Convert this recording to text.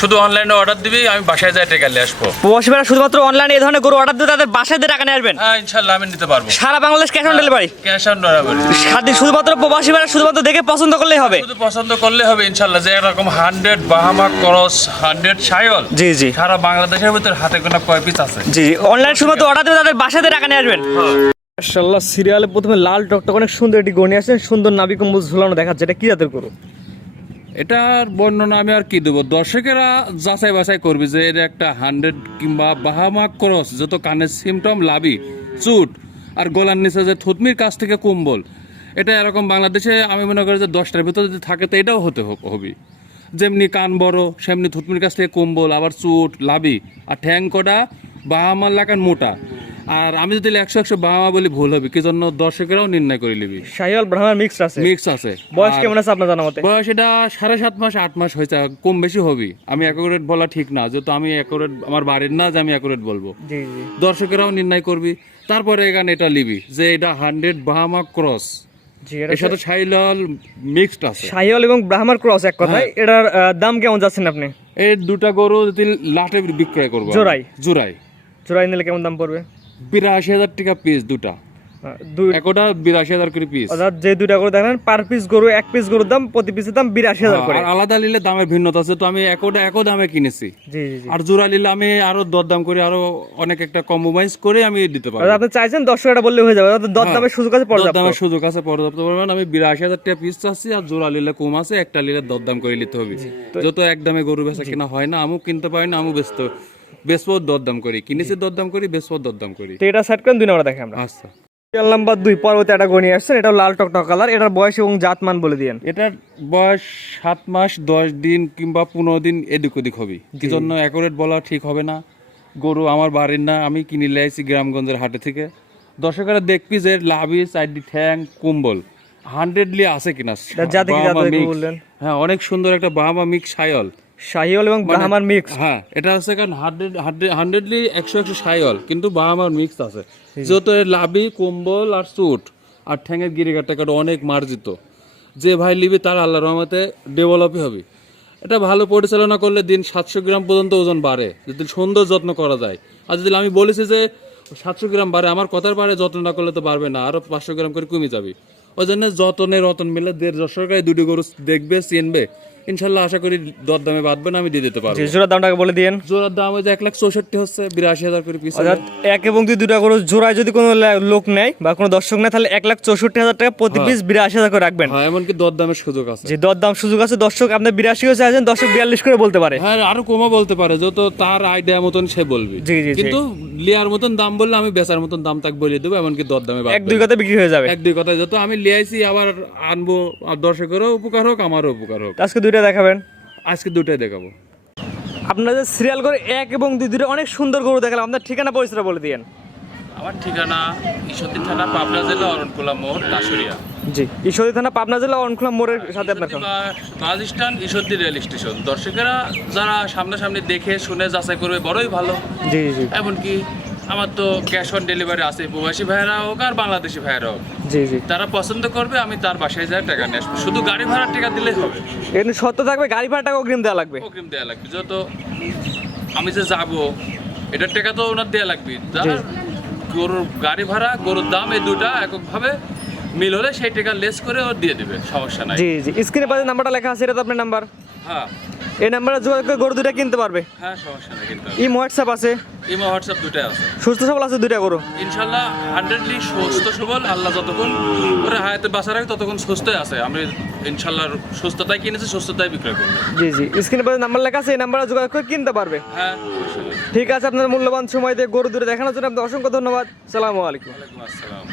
শুধু অনলাইনে অর্ডার দিবি, আমি বাসায় যাই টাকা নিয়ে আসবো। প্রবাসী ভাইরা শুধুমাত্র অনলাইনে এই ধরনের গরু অর্ডার দিয়ে তাদের বাসায় দিয়ে টাকা নিয়ে আসবেন? হ্যাঁ ইনশাল্লাহ আমি নিতে পারবো। সারা Bangladesh cash on delivery? Cash on delivery. সাথে শুধুমাত্র প্রবাসী ভাইরা শুধুমাত্র দেখে পছন্দ করলেই হবে? শুধু পছন্দ করলে হবে ইনশাল্লাহ। যে এরকম 100 বাহামা ক্রস 100 শাইওয়াল জি জি সারা বাংলাদেশের ভিতর হাতে গোনা কয় পিস আছে। জি অনলাইন শুধুমাত্র অর্ডার দিয়ে তাদের বাসায় দিয়ে টাকা নিয়ে আসবেন। মাশাআল্লাহ, সিরিয়ালে প্রথমে লাল টকটক অনেক সুন্দর একটি গরু নিয়ে আসছেন, সুন্দর নাভি কম্বল ঝুলানো দেখাচ্ছে। এটা কি জাতের গরু? এটার বর্ণনা আমি আর কি দেবো, দর্শকেরা যাচাই বাছাই করবে যে এটা একটা 100 কিংবা বাহামা ক্রস, যত কানের সিমটম লাভি চুট আর গলার নিচে যে থুতমির কাছ থেকে কম্বল, এটা এরকম বাংলাদেশে আমি মনে করি যে 10টার ভিতরে যদি থাকে তো এটাও হতে হবে। যেমনি কান বড় সেমনি থুতমির কাছ থেকে কম্বল, আবার চুট লাভি আর ঠ্যাং কটা বাহামার লাগান মোটা। আর আমি যদি 100 বাহামা বলি ভুল হবে, কি জন্য দর্শকেরাও নির্ণয় করে নিবি। শাহিওয়াল ব্রাহ্মণ মিক্স আছে? মিক্স আছে। বয়স কেমন আছে আপনার জানা মতে? বয়স এটা 7.5 মাস 8 মাস হয়েছে, কম বেশি হবে। আমি অ্যাকুরেট বলা ঠিক না, যেহেতু আমি অ্যাকুরেট আমার বাড়ির না যে আমি অ্যাকুরেট বলবো। জি জি দর্শকেরাও নির্ণয় করবি, তারপরে এখানে এটা লিবি যে এটা 100 বাহামা ক্রস, জি এর সাথে শাহিওয়াল মিক্সড আছে। শাহিওয়াল এবং ব্রাহ্মার ক্রস এক কথায়। এটার দাম কেমন যাচ্ছেন আপনি? এই দুটা গরু যদি লাটে বিক্রয় করবো জোড়াই? জোড়াই জোড়াই নিলে কেমন দাম পড়বে? 82,000 টাকা পিস দুটা, একটা 82,000 করে পিস। অর্থাৎ যে দুইটা গরু দেখেন পার পিস গরু, এক পিস গরুর দাম প্রতি পিসের দাম 82,000 করে। আর আলাদা নিলে দামের ভিন্নতা আছে, তো আমি একো দামে কিনেছি। জি জি জি। আর জোড়া নিলে আমি আরো দরদাম করে আরো অনেক একটা কম্প্রোমাইজ করে আমি দিতে পারবো। আপনি চাইছেন 10 টাকা বললে হয়ে যাবে, অর্থাৎ দরদামের সুযোগ আছে পর্যাপ্ত? দরদামের সুযোগ আছে পর্যাপ্ত পরিমাণ। আমি 82,000 টাকা পিস চাচ্ছি, আর জোড়া নিলে কম আছে, একটা নিলে দরদাম করে নিতে হবে। যত একদমে গরু বেচা কিনা হয় না, আমু কিনতে পারি না, আমু বেচবো দরদাম করি, কিনেছি দরদাম করি, বেচবো দরদাম করি। তো এটা সেট করেন, 2 নম্বর দেখেন আমরা। আচ্ছা, সিরিয়াল নাম্বার 2 পরবর্তী একটা গরু নিয়ে আসছেন, এটাও লাল টকটক কালার। এটার বয়স এবং জাতমান বলে দিয়েন। এটার বয়স 7 মাস 10 দিন কিংবা 15 দিন এদিক ওদিক হবে, কি জন্য অ্যাকুরেট বলা ঠিক হবে না। গরু আমার বাড়ির না, আমি কিনে লাইছি গ্রামগঞ্জের হাটে থেকে। দর্শকেরা দেখবি যে লাভি সাইডি ঠ্যাং কম্বল 100লি আছে কিনা। জাতে কি জাত বললেন? হ্যাঁ অনেক সুন্দর একটা বাহামা মিক্স শাইওয়াল। শাহিওয়াল এবং ব্রাহ্মার মিক্স? হ্যাঁ এটা হচ্ছে কারণ 100লি 100 শাইওয়াল, কিন্তু বাহামার মিক্স আছে। যেহেতু এর লাভি কম্বল আর চুট আর ঠ্যাঙের গিরিগাটা অনেক মার্জিত, যে ভাই লিবি তার আল্লাহর রহমতে ডেভেলপই হবে। এটা ভালো পরিচালনা করলে দিন 700 গ্রাম পর্যন্ত ওজন বাড়ে, যদি সুন্দর যত্ন করা যায়। আর যদি আমি বলেছি যে 700 গ্রাম বাড়ে, আমার কথার বাড়ে, যত্ন না করলে তো বাড়বে না, আরো 500 গ্রাম করে কমে যাবে। ওই জন্য যতনের রতন মিলে 1.5 সরকারি দুটি গরু দেখবে চিনবে, ইনশাল্লাহ আশা করি দরদামে বাঁধবে না, আমি দিয়ে দিতে পারবো। জোড়ার দামটাকে বলে দিয়েন। জোড়ার দাম ওই যে 1,64,000 হচ্ছে, 82,000 করে পিস। অর্থাৎ 1 এবং 2 দুটা গরু জোড়ায় যদি কোনো লোক নেয় বা কোনো দর্শক নেয়, তাহলে 1,64,000 টাকা প্রতি পিস 82,000 করে রাখবেন। হ্যাঁ এমনকি দরদামের সুযোগ আছে। যে দরদাম সুযোগ আছে, দর্শক আপনি 82 করে চাইছেন, দর্শক 42 করে বলতে পারে। হ্যাঁ আরো কমও বলতে পারে, যত তার আইডিয়া মতন সে বলবে। জি জি জি। কিন্তু লিয়ার মতন দাম বললে আমি বেচার মতন দাম তাকে বলে দেবো, এমনকি দরদামে 1-2 কথা বিক্রি হয়ে যাবে। 1-2 কথা, যত আমি লিয়াইছি আবার আনবো, আর দর্শকেরও উপকার হোক আমারও উপকার হোক। আজকে দুইটা দেখাবেন? আজকে দুটাই দেখাবো। আপনাদের সিরিয়াল করে 1 এবং 2 দুটো অনেক সুন্দর গরু দেখালাম, আপনার ঠিকানা পরিচয় বলে দিয়েন। আমার ঠিকানা ঈশ্বরদী থানা, পাবনা জেলা, অরণকুলা মোড়, লাশুরিয়া। জি, ঈশ্বরদী থানা, পাবনা জেলা, অরণকুলা মোড়ের সাথে আপনার bus stand, Ishwardi rail station. দর্শকেরা যারা সামনাসামনি দেখে শুনে যাচাই করবে বড়ই ভালো। জি জি। এমনকি আমার তো ক্যাশ অন ডেলিভারি আছে, প্রবাসী ভাইয়েরা হোক আর বাংলাদেশি ভাইয়েরা হোক, জি জি। তারা পছন্দ করবে, আমি তার বাসায় যাই টাকা নিয়ে আসবো। শুধু গাড়ি ভাড়ার টাকা দিলেই হবে। এখানে সত্য থাকবে, গাড়ি ভাড়া টাকা অগ্রিম দেওয়া লাগবে? অগ্রিম দেওয়া লাগবে, যত আমি যে যাবো এটার টাকা তো ওনার দেওয়া লাগবে। গরুর গাড়ি ভাড়া, গরুর দাম, এই দুটা এককভাবে মিল হলে সেই টাকা লেস করে ও দিয়ে দেবে, সমস্যা নাই। জি জি। স্ক্রিনে পাশে নাম্বারটা লেখা আছে, এটা তো আপনার নাম্বার? হ্যাঁ এই নাম্বারে যোগাযোগ করে গরু দুটা কিনতে পারবে? হ্যাঁ সমস্যা নেই, কিন্তু হোয়াটসঅ্যাপ আছে? ইমো হোয়াটসঅ্যাপ দুটাই আছে। সুস্থ সবল আছে দুইটা গরু ইনশাল্লাহ 100লি সুস্থ সবল। আল্লাহ যতক্ষণ ওরা হায়াতে বাঁচা রাখে ততক্ষণ সুস্থই আছে। আমি ইনশাল্লাহ সুস্থতাই কিনেছি, সুস্থতাই বিক্রয় করবো। জি জি। স্ক্রিনে পাশে নাম্বার লেখা আছে, এই নাম্বারে যোগাযোগ করে কিনতে পারবে। হ্যাঁ ঠিক আছে, আপনার মূল্যবান সময় দিয়ে গরু দুটো দেখানোর জন্য আপনাদের অসংখ্য ধন্যবাদ। আসসালামু আলাইকুম। ওয়ালাইকুম আসসালাম।